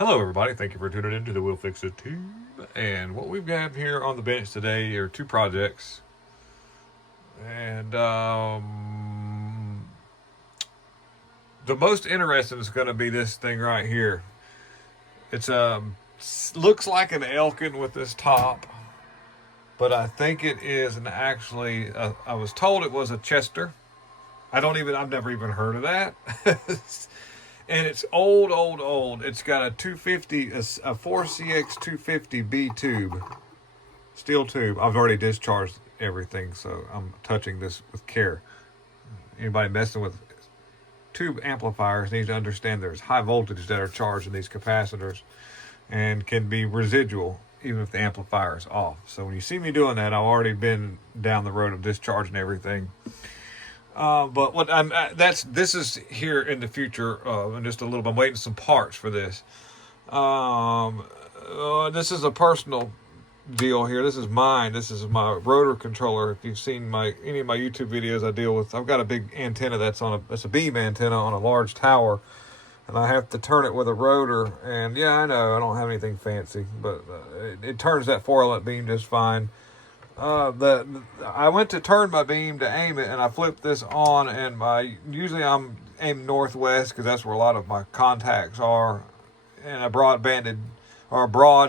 Hello, everybody. Thank you for tuning in to the We'll Fix It Tube. And what we've got here on the bench today are two projects. And the most interesting is going to be this thing right here. It's looks like an Elkin with this top, but I think it is I was told it was a Chester. I've never even heard of that. And it's old. It's got a 250, a 4CX250B tube, steel tube. I've already discharged everything, so I'm touching this with care. Anybody messing with tube amplifiers needs to understand there's high voltage that are charged in these capacitors and can be residual even if the amplifier is off. So when you see me doing that, I've already been down the road of discharging everything. But what this is here in the future, in just a little bit. I'm waiting some parts for this. This is a personal deal here. This is mine. This is my rotor controller. If you've seen any of my YouTube videos, I've got a big antenna it's a beam antenna on a large tower, and I have to turn it with a rotor. And yeah, I know I don't have anything fancy, but it turns that 4-element beam just fine. I went to turn my beam to aim it, and I flipped this on, and usually I'm aiming northwest because that's where a lot of my contacts are, and a broad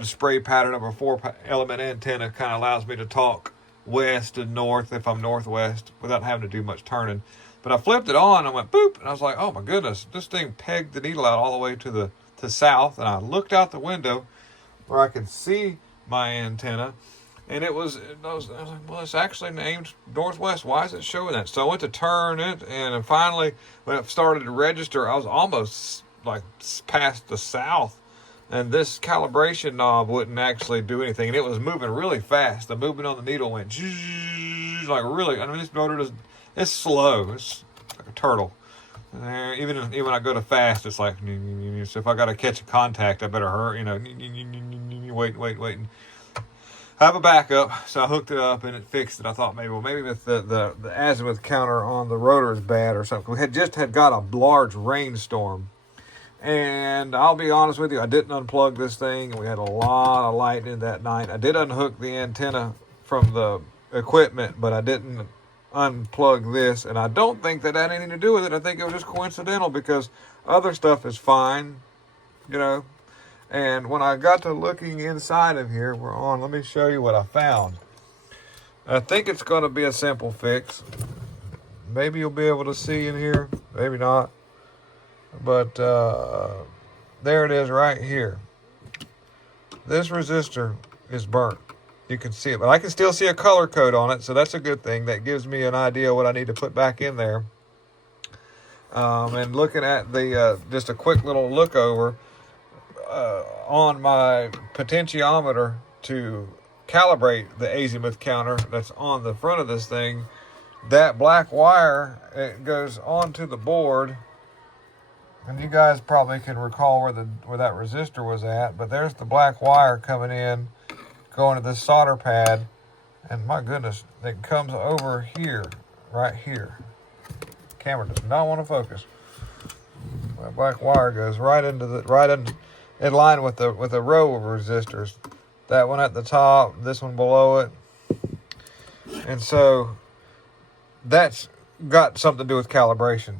spray pattern of a 4-element antenna kind of allows me to talk west and north if I'm northwest without having to do much turning. But I flipped it on, and I went boop, and I was like, oh my goodness, this thing pegged the needle out all the way to south, and I looked out the window where I could see my antenna. And I was like, well, it's actually named Northwest. Why is it showing that? So I went to turn it, and finally, when it started to register, I was almost like past the south. And this calibration knob wouldn't actually do anything. And it was moving really fast. The movement on the needle went like really. I mean, this motor it's slow. It's like a turtle. Even when I go to fast, it's like, so if I got to catch a contact, I better hurry, wait. I have a backup, so I hooked it up and it fixed it. I thought maybe if the azimuth counter on the rotor is bad or something. We had got a large rainstorm, and I'll be honest with you, I didn't unplug this thing. We had a lot of lightning that night. I did unhook the antenna from the equipment, but I didn't unplug this, and I don't think that had anything to do with it. I think it was just coincidental because other stuff is fine, And when I got to looking inside of here, let me show you what I found. I think it's going to be a simple fix. Maybe you'll be able to see in here, maybe not. But there it is right here. This resistor is burnt. You can see it, but I can still see a color code on it, so that's a good thing. That gives me an idea what I need to put back in there. And looking at just a quick little look over, on my potentiometer to calibrate the azimuth counter that's on the front of this thing, that black wire, it goes onto the board, and you guys probably can recall where that resistor was at, but there's the black wire coming in, going to this solder pad, and my goodness, it comes over here, right here. Camera does not want to focus. That black wire goes in line with a row of resistors. That one at the top, this one below it. And so that's got something to do with calibration.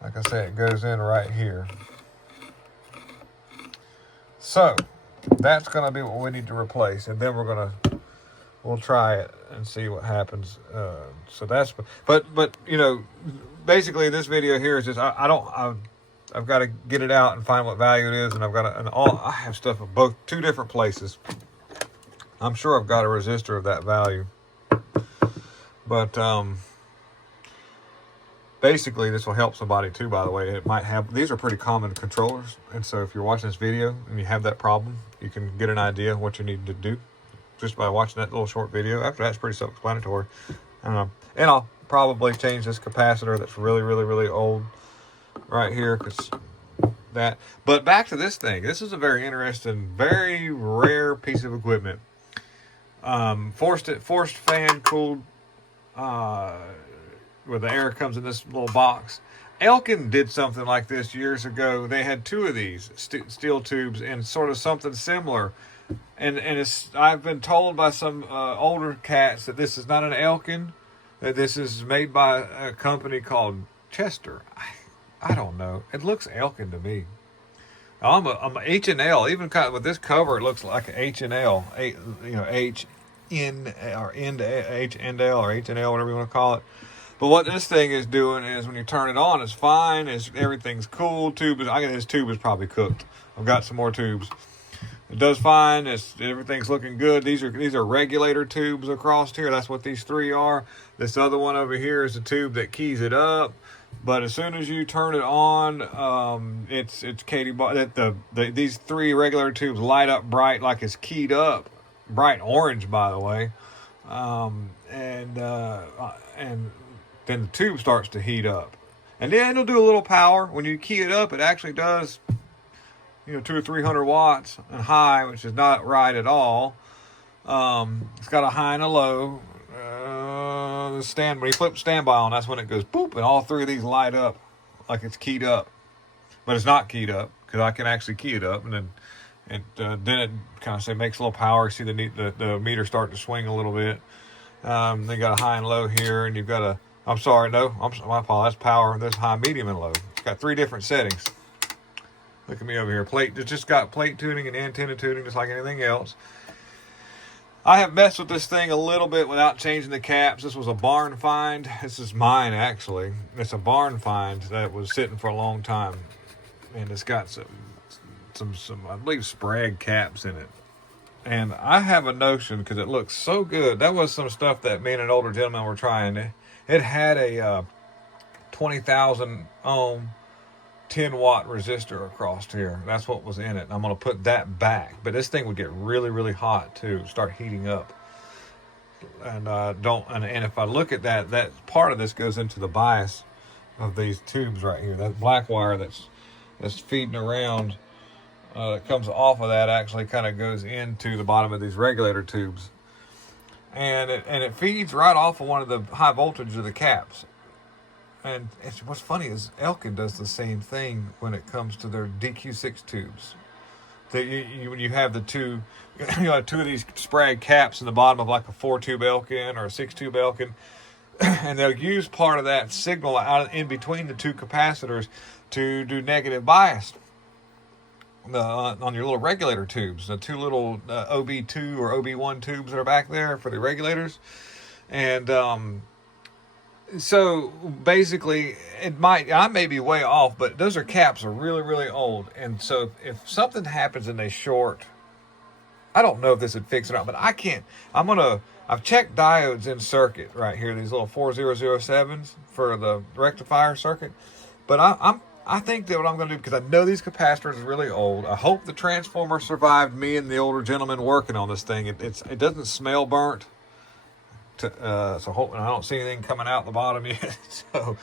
Like I said, it goes in right here. So that's going to be what we need to replace. And then we'll try it and see what happens. So that's, but basically this video here is just, I've got to get it out and find what value it is, and I have stuff at two different places. I'm sure I've got a resistor of that value. But basically this will help somebody too, by the way. These are pretty common controllers, and so if you're watching this video and you have that problem, you can get an idea of what you need to do just by watching that little short video. After that, it's pretty self-explanatory. And I'll probably change this capacitor that's really, really, really old right here, but back to this thing. This is a very interesting, very rare piece of equipment. Forced fan cooled, where the air comes in this little box. Elkin did something like this years ago. They had two of these steel tubes and sort of something similar. And I've been told by some older cats that this is not an Elkin, that this is made by a company called Chester. I don't know. It looks Elkin to me. I'm a H&L. Even kind of with this cover, it looks like an H&L. H N or N to H and L or H&L, whatever you want to call it. But what this thing is doing is when you turn it on, it's fine. Everything's cool. This tube is probably cooked. I've got some more tubes. It does fine. Everything's looking good. These are regulator tubes across here. That's what these three are. This other one over here is the tube that keys it up. But as soon as you turn it on, it's Katie. These three regular tubes light up bright like it's keyed up, bright orange, by the way, and then the tube starts to heat up, and then it'll do a little power. When you key it up, it actually does, 200 or 300 watts and high, which is not right at all. It's got a high and a low. When you flip standby on, that's when it goes boop, and all three of these light up like it's keyed up, but it's not keyed up because I can actually key it up, and then it kind of makes a little power. You see the meter start to swing a little bit. They got a high and low here, and you've got a. I'm sorry, no, my apologies. That's power. There's high, medium, and low. It's got three different settings. Look at me over here. It's just got plate tuning and antenna tuning, just like anything else. I have messed with this thing a little bit without changing the caps. This was a barn find. This is mine, actually. It's a barn find that was sitting for a long time. And it's got some I believe, Sprague caps in it. And I have a notion, because it looks so good. That was some stuff that me and an older gentleman were trying. It had a 20,000 ohm 10-watt resistor across here. That's what was in it. I'm going to put that back. But this thing would get really, really hot too. Start heating up. And and if I look at that part of this goes into the bias of these tubes right here. That black wire that's feeding around that comes off of that actually kind of goes into the bottom of these regulator tubes. And it feeds right off of one of the high voltage of the caps. And what's funny is Elkin does the same thing when it comes to their DQ6 tubes. When you have the two, two of these Sprague caps in the bottom of like a 4-tube Elkin or a 6-tube Elkin, and they'll use part of that signal out in between the two capacitors to do negative bias on your little regulator tubes. The two little OB2 or OB1 tubes that are back there for the regulators, and so basically, I may be way off, but those caps are really, really old. And so if something happens and they short, I don't know if this would fix it or not, but I can't. I've checked diodes in circuit right here, these little 4007s for the rectifier circuit. But I think that what I'm going to do, because I know these capacitors are really old, I hope the transformer survived me and the older gentleman working on this thing. It doesn't smell burnt. So hoping I don't see anything coming out the bottom yet. So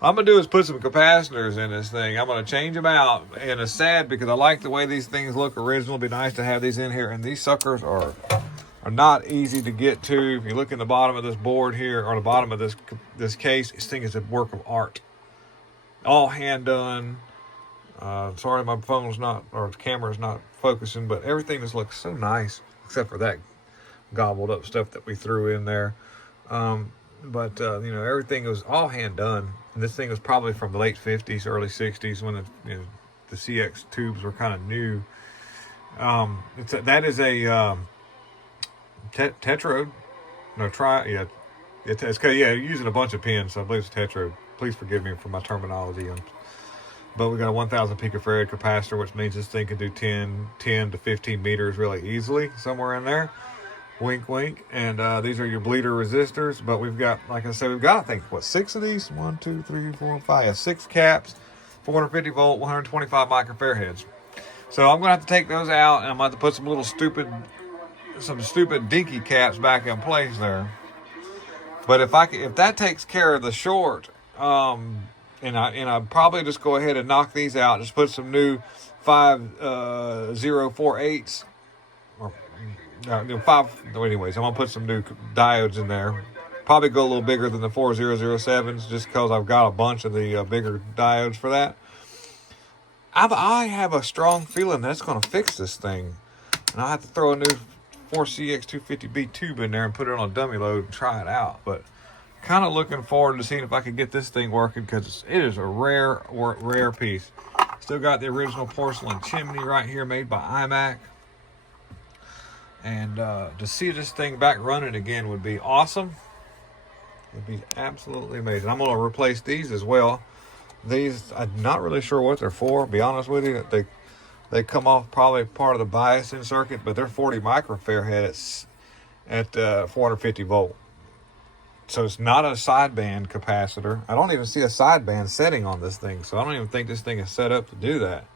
I'm going to do is put some capacitors in this thing. I'm going to change them out. And it's sad because I like the way these things look original. It'd be nice to have these in here. And these suckers are not easy to get to. If you look in the bottom of this board here, or the bottom of this case, this thing is a work of art. All hand done. Sorry my camera's not focusing, but everything just looks so nice, except for that gobbled up stuff that we threw in there. But everything was all hand done. And this thing was probably from the late 50s, early 60s, when the CX tubes were kind of new. That is a tetrode. You're using a bunch of pins, so I believe it's tetrode. Please forgive me for my terminology. But we got a 1,000 picofarad capacitor, which means this thing can do 10 to 15 meters really easily, somewhere in there. Wink, wink. And these are your bleeder resistors. But we've got, like I said, I think, 6 of these? 1, 2, 3, 4, 5. Yeah, 6 caps, 450 volt, 125 microfarad heads. So I'm going to have to take those out, and I'm going to have to put some stupid dinky caps back in place there. But if that takes care of the short, and I'd probably just go ahead and knock these out, just put some new 5048s. Anyways, I'm going to put some new diodes in there, Probably go a little bigger than the 4007s just because I've got a bunch of the bigger diodes for that. I have a strong feeling that's going to fix this thing. And I'll have to throw a new 4CX250B tube in there and put it on a dummy load and try it out. But kind of looking forward to seeing if I can get this thing working, because it is a rare piece. Still got the original porcelain chimney right here made by iMac. And to see this thing back running again would be awesome. It'd be absolutely amazing. I'm going to replace these as well. These, I'm not really sure what they're for, to be honest with you. They come off probably part of the biasing circuit, but they're 40 microfarad at 450 volt. So it's not a sideband capacitor. I don't even see a sideband setting on this thing, so I don't even think this thing is set up to do that.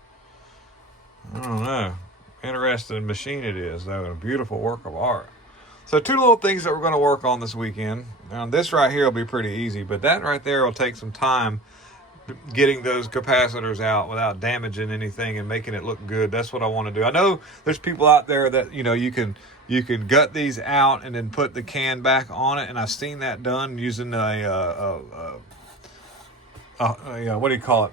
I don't know. Interesting machine it is, though, and a beautiful work of art. So 2 little things that we're going to work on this weekend. Now, this right here will be pretty easy, but that right there will take some time getting those capacitors out without damaging anything and making it look good. That's what I want to do. I know there's people out there that, you know, you can gut these out and then put the can back on it, and I've seen that done using what do you call it,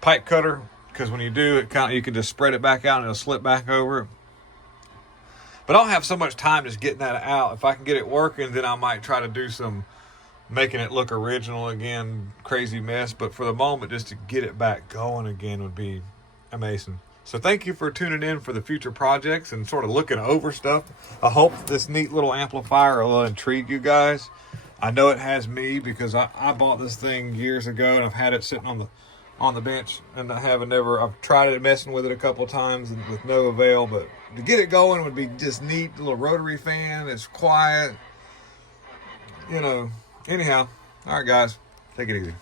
pipe cutter, because when you do it, you can just spread it back out and it'll slip back over. But I don't have so much time just getting that out. If I can get it working, then I might try to do some making it look original again, crazy mess. But for the moment, just to get it back going again would be amazing. So thank you for tuning in for the future projects and sort of looking over stuff. I hope this neat little amplifier will intrigue you guys. I know it has me, because I bought this thing years ago and I've had it sitting on the bench, and I've tried it messing with it a couple times and with no avail. But to get it going would be just neat. A little rotary fan. It's quiet. You know. Anyhow, all right, guys, take it easy.